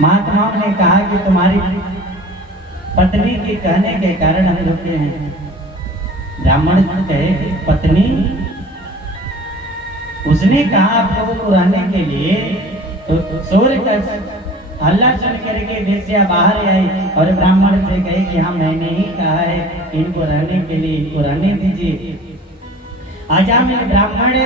महात्माओं ने कहा कि तुम्हारी पत्नी के कहने के कारण हम रुके हैं। ब्राह्मण कहे कि पत्नी, उसने कहा आपको पुराने के लिए, तो सूर्य का हल्ला सुन करके वेश्या बाहर आई और ब्राह्मण से कहे कि हाँ मैंने ही कहा है इनको रहने के लिए, इनको रहने दीजिए। अजामिल ब्राह्मण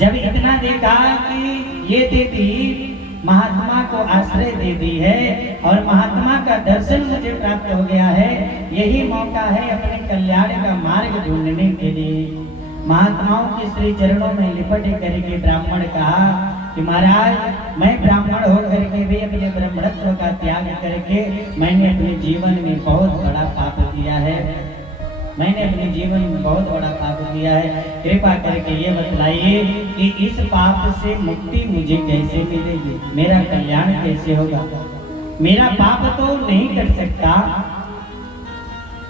जब इतना देखा कि ये देवी महात्मा को आश्रय दे दी है और महात्मा का दर्शन मुझे प्राप्त हो गया है, यही मौका है अपने कल्याण का मार्ग ढूंढने के लिए। महात्माओं के श्री चरणों में लिपट करके ब्राह्मण कहा कि महाराज मैं ब्राह्मण होकर के भी अपने ब्राह्मणत्व का त्याग करके मैंने अपने जीवन में बहुत बड़ा पाप किया है, मैंने अपने जीवन में बहुत बड़ा पाप किया है। कृपा करके ये बतलाइए कि इस पाप से मुक्ति मुझे कैसे मिलेगी, मेरा कल्याण कैसे होगा। मेरा पाप तो नहीं कर सकता,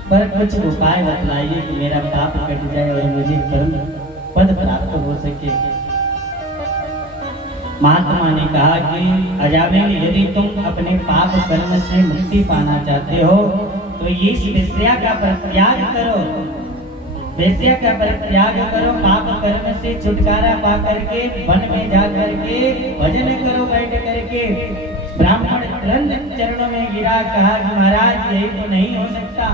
पर कुछ उपाय बतलाइए कि मेरा पाप कट जाए और मुझे परम पद प्राप्त हो सके। महात्मा ने कहा कि अजामिल, यदि तुम अपने पाप कर्म से मुक्ति पाना चाहते हो तो इस वेश्या का परित्याग करो, वेश्या का परित्याग करो, पाप कर्म से छुटकारा पा करके वन में जा करके भजन करो बैठ करके। ब्राह्मण तुरंत चरणों में गिरा, कहा कि महाराज यही तो नहीं हो सकता,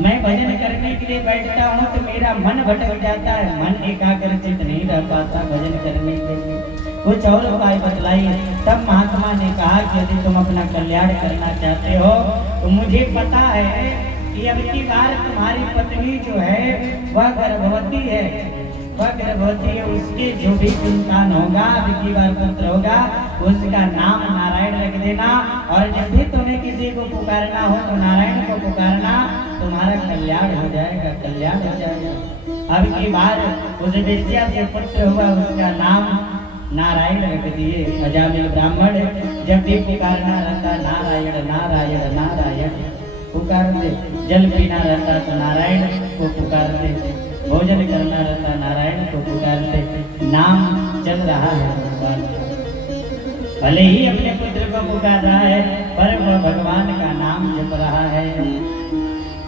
मैं भजन करने के लिए बैठता हूँ तो मेरा मन भटक जाता है, मन एकाग्रचित नहीं रह पाता भजन करने के लिए, कुछ और उपाय बतलाइए। तब महात्मा ने कहा कि यदि तुम अपना कल्याण करना चाहते हो तो मुझे पता है कि अब की बार तुम्हारी पत्नी जो है वह गर्भवती है, वह गर्भवती है, उसके जो भी संतान होगा, अब की बार पुत्र होगा, उसका नाम नारायण रख देना और जब भी तुम्हें किसी को पुकारना हो तो नारायण को पुकारना, तुम्हारा कल्याण हो जाएगा, कल्याण हो जाएगा। अब की बार उस वेश्या से पुत्र हुआ, उसका नाम नारायण रख दिए। अजामिल ब्राह्मण जब भी पुकारना रहता नारायण नारायण नारायण पुकारते, जल पीना रहता तो नारायण को पुकारते, भोजन करना रहता नारायण को पुकारते, नाम चल रहा है भगवान, भले ही अपने पुत्र को पुकार रहा है पर वह भगवान का नाम जप रहा है।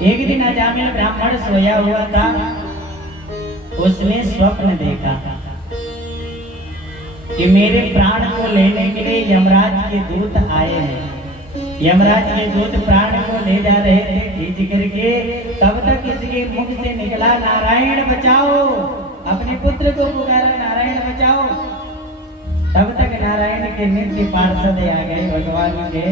एक दिन अजामिल ब्राह्मण सोया हुआ था, उसने स्वप्न देखा कि मेरे प्राण को लेने के लिए यमराज के दूत आए हैं। यमराज के दूत प्राण को ले जा रहे थे खींच करके, तब तक इसके मुख से निकला नारायण बचाओ, अपने पुत्र को पुकारा नारायण बचाओ। तब तक नारायण के नित्य पार्षद आ गए, भगवान के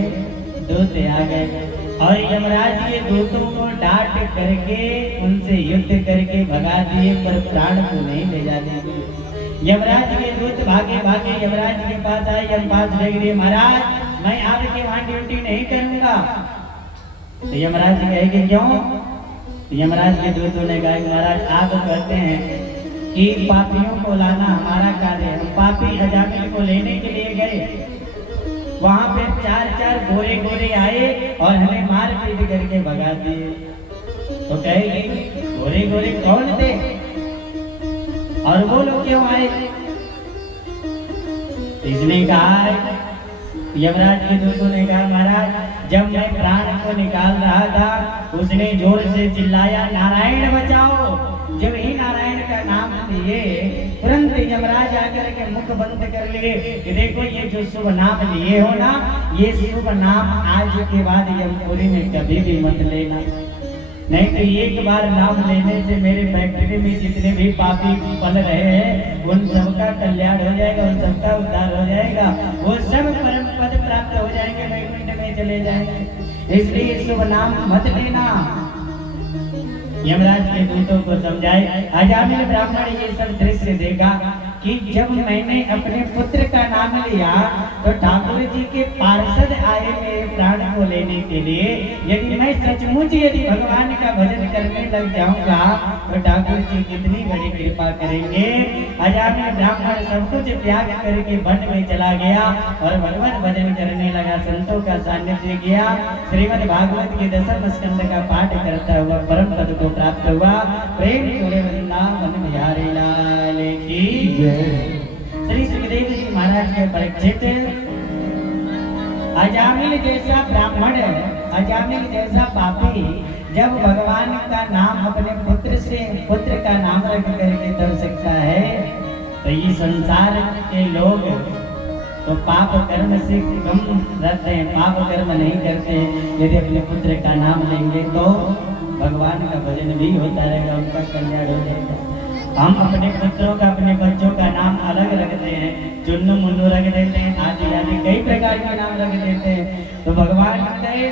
दूत आ गए और यमराज के दूतों को डांट करके उनसे युद्ध करके भगा दिए, पर प्राण को नहीं ले जाने दिए। यमराज के दूत भागे भागे यमराज के पास आए, यमराज देख दिए, महाराज मैं आपके वहां ड्यूटी नहीं करूंगा। तो यमराज कहेंगे क्यों? यमराज के दूतों ने कहा महाराज आप कहते हैं कि पापियों को लाना हमारा कार्य है, हम पापी अजामिल को लेने के लिए गए, वहां पे चार चार गोरे गोरे आए और हमें मार पीट करके भगा दिए। तो कहेगी गोरे गोरे कौन थे और वो लोग क्यों आए? इसने कहा, यमराज के दूतों ने कहा महाराज जब मैं प्राण को निकाल रहा था उसने जोर से चिल्लाया नारायण बचाओ। जब ही नारायण का नाम लिए तुरंत यमराज आकर के मुख बंद कर लिए कि देखो ये जो शुभ नाम लिए हो ना, ये शुभ नाम आज के बाद यमपुरी में कभी भी मत लेना, नहीं तो एक बार नाम लेने से मेरे फैक्ट्री में जितने भी पापी पल रहे हैं उन सबका कल्याण हो जाएगा, उन सबका उद्धार हो जाएगा, वो सब परम पद प्राप्त हो जाएंगे, वैकुंठ में चले जाएंगे, इसलिए शुभ नाम मत लेना। यमराज के दूतों को समझाए। अजामिल ब्राह्मण ये सब दृश्य देखा कि जब मैंने अपने पुत्र का नाम लिया तो ठाकुर जी के पार्षद आए मेरे प्राण को लेने के लिए। यदि मैं सचमुच यदि भगवान का भजन करने लग जाऊंगा तो ठाकुर जी कितनी बड़ी कृपा करेंगे। अजामिल ब्राह्मण सब कुछ त्याग करके वन में चला गया और भगवान भजन करने लगा, संतों का सानिध्य किया, श्रीमद् भागवत के दशम स्कंद का पाठ करता हुआ परम पद को प्राप्त हुआ। प्रेम जोड़े वृंदावन बिहारी लाल की जय। श्री सुखदेव जी महाराज के परीक्षित अजामिल जैसा ब्राह्मण, अजामिल जैसा पापी जब भगवान का नाम अपने पुत्र का नाम रख करके कर सकता है, तो ये संसार के लोग तो पाप कर्म से कम रहते हैं, पाप कर्म नहीं करते। यदि अपने पुत्र का नाम लेंगे तो भगवान का भजन भी होता रहेगा, उनका कल्याण हो जाएगा। हम अपने पुत्रों का, अपने बच्चों का नाम अलग रखते हैं, चुन्नू मुन्नू रख देते हैं, आदि आदि कई प्रकार के नाम रख देते हैं। तो भगवान कहे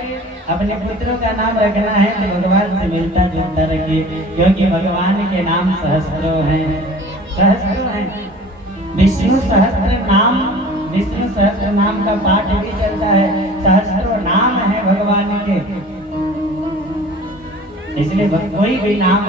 अपने पुत्रों का नाम रखना है तो भगवान से मिलता जुलता रखिए, क्योंकि भगवान के नाम सहस्त्रों हैं, सहस्त्रों हैं। विष्णु सहस्त्र नाम का पाठ भी चलता है, सहस्त्रों नाम है भगवान के। इसलिए कोई भी नाम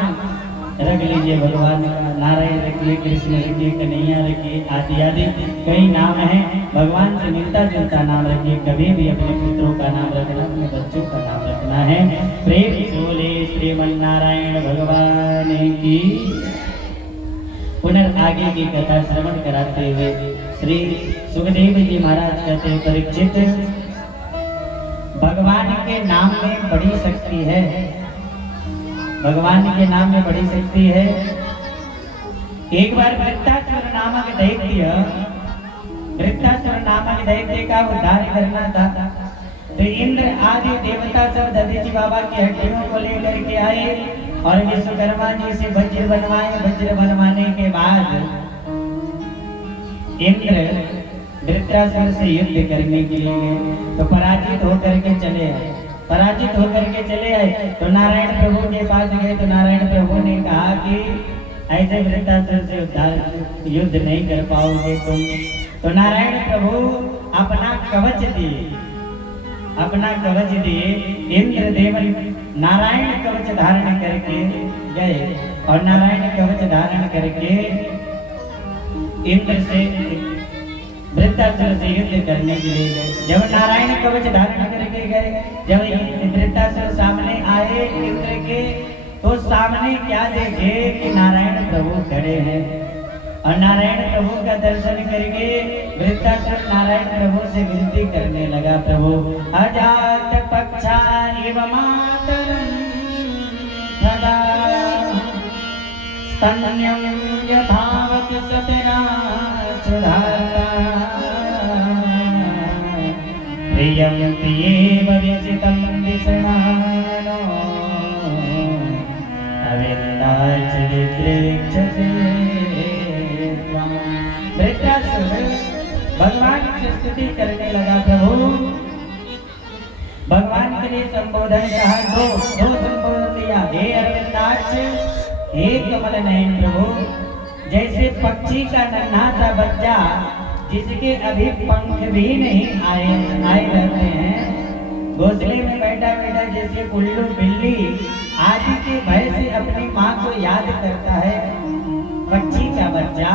रख लीजिए भगवान का, नारायण रखिए, कृष्ण रखिए, कन्हैया रखिए, आदि आदि कई नाम हैं। भगवान से मिलता जुलता नाम रखिए। कभी भी अपने पुत्रों का नाम रखना, अपने बच्चों का नाम रखना है। प्रेम से बोले श्रीमन्नारायण भगवान की। पुनर्आगे की कथा श्रवण कराते हुए श्री सुखदेव जी महाराज कहते हैं, परीक्षित भगवान के नाम में बड़ी शक्ति है, भगवान के नाम में बड़ी शक्ति है। एक बार वृत्तासुर नामक दैत्य का उद्धार करना था, तो इंद्र आदि देवता सब दधीचि बाबा की हड्डियों को लेकर के आए और विश्वकर्मा जी से वज्र बनवाए। वज्र बनवाने के बाद इंद्र वृत्रासुर से युद्ध करने के लिए गए, तो पराजित होकर के चले आए। पराजित होकर के चले आए तो नारायण प्रभु के पास गए, तो नारायण प्रभु ने कहा कि ऐसे वृत्तासुर से उद्धार युद्ध नहीं कर पाओगे तुम। तो नारायण प्रभु अपना कवच दिए, अपना कवच दिए। इंद्र देव नारायण कवच धारण करके गए और नारायण कवच धारण करके इंद्र से वृत्तासुर से युद्ध करने के लिए गए। जब नारायण कवच धारण करके गए, जब वृत्तासुर सामने आए इंद्र के, तो सामने क्या देखे कि नारायण प्रभु खड़े हैं। और नारायण प्रभु का दर्शन करके वृत्तासुर नारायण प्रभु से विनती करने लगा, प्रभु अजात पक्षा इव मातरं सदा स्तन्यं यथावत् सतरा सुधारा प्रियं प्रियेव विचितं विषणानो अविन्दाचरित्रेक्षते। वृत्तासुर भगवान की स्तुति करने लगा, प्रभु भगवान के लिए संबोधन कहा, दो संबोधन दिया। हे अरविंदाक्ष, हे कमल नयन प्रभु, जैसे पक्षी का नन्हा सा बच्चा जिसके अभी पंख भी नहीं आए रहते हैं, घोंसले में बैठा बैठा जैसे उल्लू बिल्ली आदि के भय से अपनी माँ को याद करता है, पक्षी का बच्चा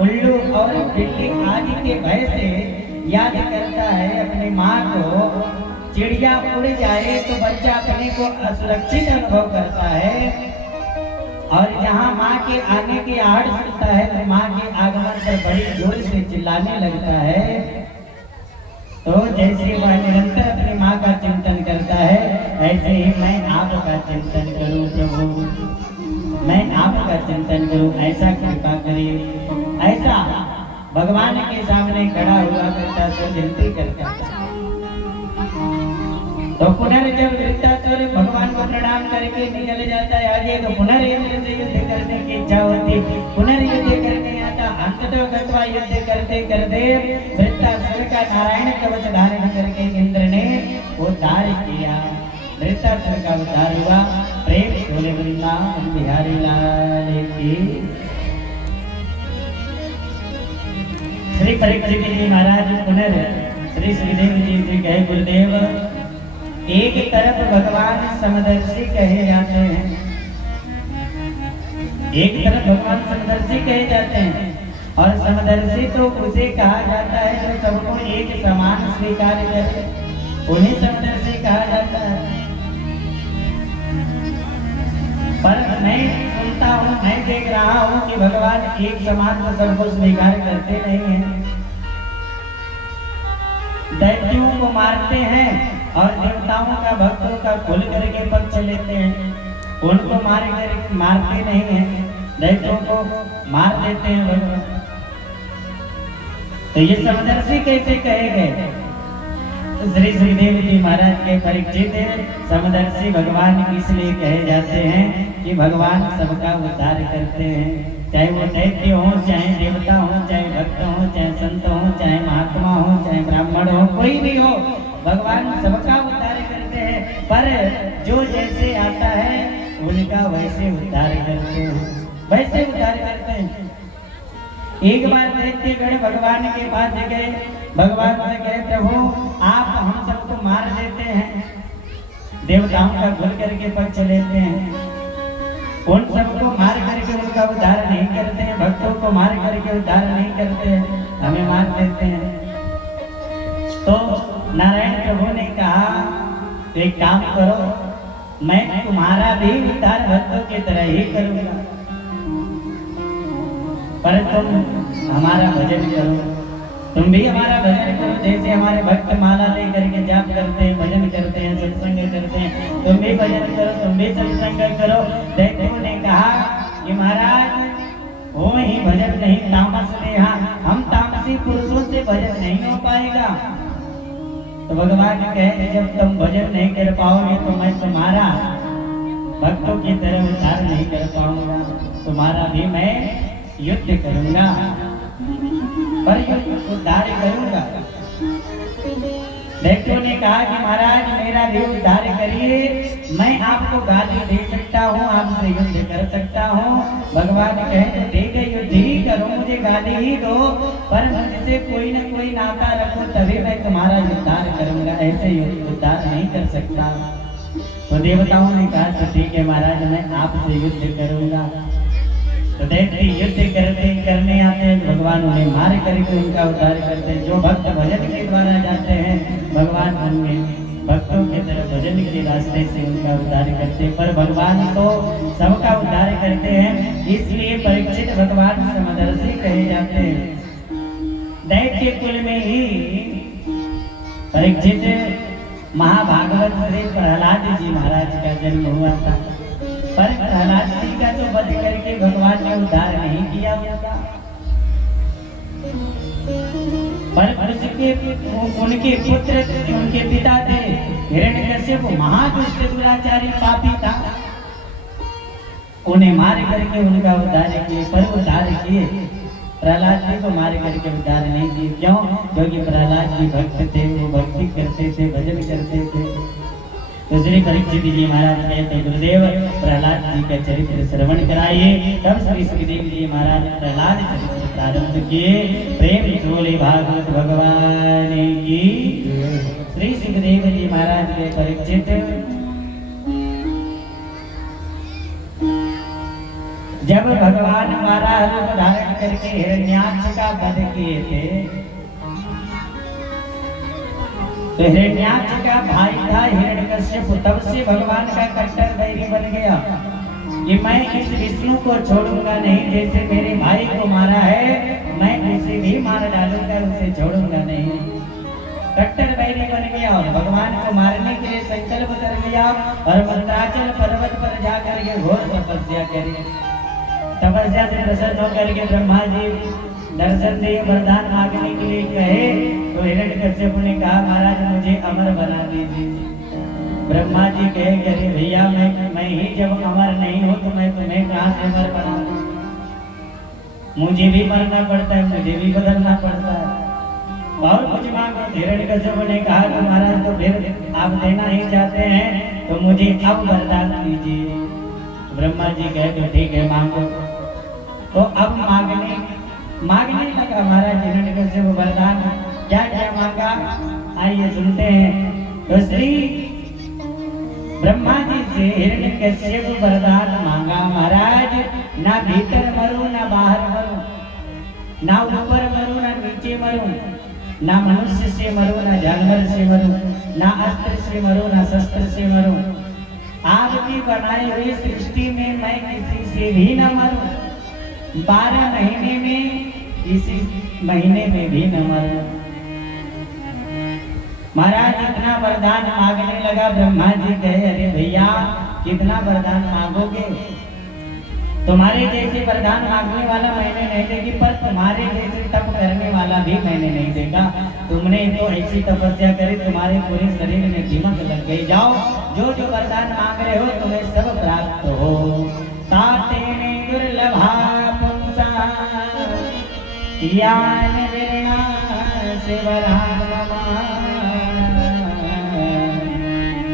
उल्लू और बिल्ली आदि के भय से याद करता है अपनी माँ को। चिड़िया उड़ जाए तो बच्चा अपने को असुरक्षित अनुभव करता है, और जहाँ माँ के आने की आहट सुनता है तो माँ के आगमन पर बड़ी जोर से चिल्लाने लगता है। तो जैसे वह निरंतर अपनी माँ का चिंतन करता है, ऐसे ही मैं आपका चिंतन करूं प्रभु, मैं आपका चिंतन करूं, ऐसा कृपा करिए। ऐसा भगवान के सामने खड़ा हुआ करता तो विनती करता। तो पुनर्जब वृत्तासुर भगवान को प्रणाम करके निकल जाता है आगे, तो पुनर्युद्ध से युद्ध करने की इच्छा होती, पुनर्युद्ध करने आता। अंततः गत्वा युद्ध करते करते वृत्तासुर का नारायण कवच धारण करके इंद्र ने उद्धार किया। वृत्तासुर का उद्धार हुआ। प्रेम बोले वृंदावन बिहारी लाल की। श्री परीक्षित जी महाराज पुनः श्री सुखदेव जी से कहे, गुरुदेव एक तरफ भगवान समदर्शी कहे जाते हैं, एक तरफ भगवान समदर्शी कहे जाते हैं, और समदर्शी तो उसे कहा जाता है जो सबको एक समान स्वीकार करे, उन्हें समदर्शी कहा जाता है। पर मैं सुनता हूँ, मैं देख रहा हूँ कि भगवान एक समान को सबको स्वीकार करते नहीं हैं। दैत्यों को मारते हैं और देवताओं का भक्तों का खुल करके पक्ष लेते हैं। उनको मारते नहीं हैं, दैत्यों को मार देते हैं भगवान। तो ये समदर्शी कैसे कहे गए? तो श्री सुखदेव जी महाराज के परीक्षित समदर्शी भगवान इसलिए कहे जाते हैं कि भगवान सबका उद्धार करते हैं। चाहे वो दैत्य हो, चाहे देवता हो, चाहे भक्त हो, चाहे संत हो, चाहे महात्मा हो, चाहे ब्राह्मण हो, कोई भी हो, भगवान सबका उद्धार करते हैं। पर जो जैसे आता है उनका वैसे उद्धार करते हैं, वैसे उद्धार करते हैं। एक बार दैत्यगण भगवान के पास गए, भगवान से कहे प्रभु आप हम सबको मार देते हैं, देवताओं का घुल करके पक्ष लेते हैं, उन सबको मार करके उनका उद्धार नहीं करते हैं, भक्तों को मार करके उद्धार नहीं करते हैं, हमें मार देते हैं। तो नारायण प्रभु ने कहा एक काम करो, मैं तुम्हारा भी उद्धार भक्तों की तरह ही करूंगा, पर तुम हमारा भजन करो, तुम भी हमारा भजन करो। जैसे हमारे भक्त माला लेकर के जाप करते हैं, भजन करते हैं, सत्संग करते हैं, तुम भी भजन करो, तुम भी सत्संग करो। दैत्यों ने कहा कि महाराज वो ही भजन नहीं, तामस नेहा, हम तामसी पुरुषों से भजन नहीं हो पाएगा। तो भगवान कहे जब तुम भजन नहीं कर पाओगे तो मैं तुम्हारा भक्तों की तरह उद्धार नहीं कर पाऊंगा, तुम्हारा भी मैं युद्ध करूंगा, पर युद्ध उद्धार करूंगा। दैत्यों ने कहा कि महाराज मेरा भी उद्धार करिए, मैं आपको गाली दे सकता हूँ, आपसे युद्ध कर सकता हूँ। भगवान कहे ठीक है युद्ध ही करो, मुझे गाली ही दो, पर मुझसे कोई न कोई नाता रखो तभी मैं तुम्हारा उद्धार करूंगा, ऐसे युद्ध उद्धार नहीं कर सकता। तो देवताओं ने कहा तो ठीक है महाराज मैं आपसे युद्ध करूंगा। तो दैत्य युद्ध करने आते हैं, भगवान उन्हें मार करके उनका उद्धार करते हैं। जो भक्त भजन के द्वारा जाते हैं भगवान उनमें भक्तों की तरह भजन के रास्ते से उनका उद्धार करते हैं। पर भगवान तो सबका उद्धार करते हैं, इसलिए परीक्षित भगवान समदर्शी कहे जाते हैं। दैत्य कुल में ही परीक्षित महाभागवत श्री प्रहलाद जी महाराज का जन्म हुआ था, पर प्रहलाद जी का तो वध करके भगवान ने उद्धार नहीं किया होगा, पर उनके पुत्र उनके पिता थे हिरण्यकश्यप, महादुष्ट दुराचारी पापी था, उन्हें मार करके उनका उद्धार किए, पर उद्धार किए प्रहलाद जी को मार करके उद्धार नहीं किए। क्यों? क्योंकि प्रहलाद जी भक्त थे, वो भक्ति करते थे, भजन करते थे। तो श्री परीक्षित जी महाराज कहते गुरुदेव प्रहलाद जी का चरित्र श्रवण कराइए। तब श्री सुखदेव जी महाराज प्रहलाद चरित्र प्रारंभ किए। प्रेम चोले भागवत भगवान की। श्री सुखदेव जी महाराज के परीक्षित जब भगवान हमारा रूप धारण करके हिरण्याक्ष का वध किए थे, तो हिरण्याक्ष का भाई था हिरण्यकश्यप, तब से भगवान का कट्टर बैरी बन गया कि मैं इस विष्णु को छोड़ूंगा नहीं, जैसे मेरे भाई को मारा है मैं उसे भी मार डालूंगा, उसे छोड़ूंगा नहीं। कट्टर बैरी बन गया और भगवान को मारने के लिए संकल्प कर लिया और मंत्राचल पर्वत पर जाकर के घोर तपस्या करी। तपस्या से प्रसन्न होकर के ब्रह्मा जी दर्शन दिए, वरदान मांगने के लिए कहे, तो हिरण्यकश्यप ने कहा महाराज मुझे अमर बना दीजिए। ब्रह्मा जी कहे अरे भैया मैं ही जब अमर नहीं हूँ तो मैं तुम्हें कहाँ से अमर बना दूं, मुझे भी मरना पड़ता है, मुझे भी बदलना पड़ता है, और कुछ मांगो। हिरण्यकश्यप ने कहा तो महाराज तो फिर आप देना ही चाहते हैं तो मुझे अब वरदान दीजिए। ब्रह्मा जी कहे तो ठीक है मांगो। तो अब मांगने लगा महाराज हिरण्यकश्यप वरदान। क्या क्या मांगा आइए सुनते हैं। तो श्री ब्रह्मा जी से हिरण्यकश्यप वरदान मांगा महाराज ना भीतर मरूं ना बाहर मरूं, ना ऊपर मरूं ना नीचे मरूं, ना मनुष्य से मरूं ना जानवर से मरूं, ना अस्त्र से मरूं ना शस्त्र से मरूं, आपकी बनाई हुई सृष्टि में मैं किसी से भी न मरूं, 12 महीने में किसी महीने में भी न मरूं। महाराज इतना वरदान मांगने लगा। ब्रह्मा जी कहे अरे भैया कितना वरदान मांगोगे, तुम्हारे जैसे वरदान मांगने वाला मैंने नहीं देगी, पर तुम्हारे जैसे तप करने वाला भी मैंने नहीं देगा। तुमने तो ऐसी तपस्या करी तुम्हारे पूरे शरीर में दिमक लग गई। जाओ जो जो वरदान मांग रहे हो तुम्हें सब प्राप्त हो। ताते ने दुर्लभा पुंसा यान विरणा से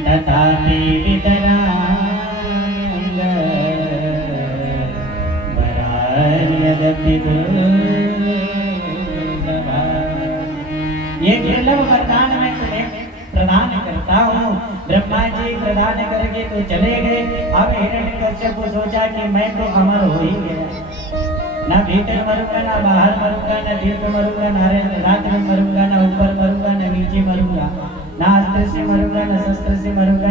तथापि वितराम्यंग वरान्यदपि दुर्लभा। ये दुर्लभ वरदान मैं तुम्हें प्रदान करता हूँ। ब्रह्मा जी प्रदान करके तो चले गए। अब हिरण्यकश्यप को सोचा कि मैं तो अमर हो ही गया, ना भीतर मरूंगा, ना बाहर मरूंगा, ना दिन में मरूंगा, ना रात में मरूंगा, ना ऊपर मरूंगा, ना नीचे मरूंगा, ना अस्त्र से मरूंगा, ना शस्त्र से मरूंगा।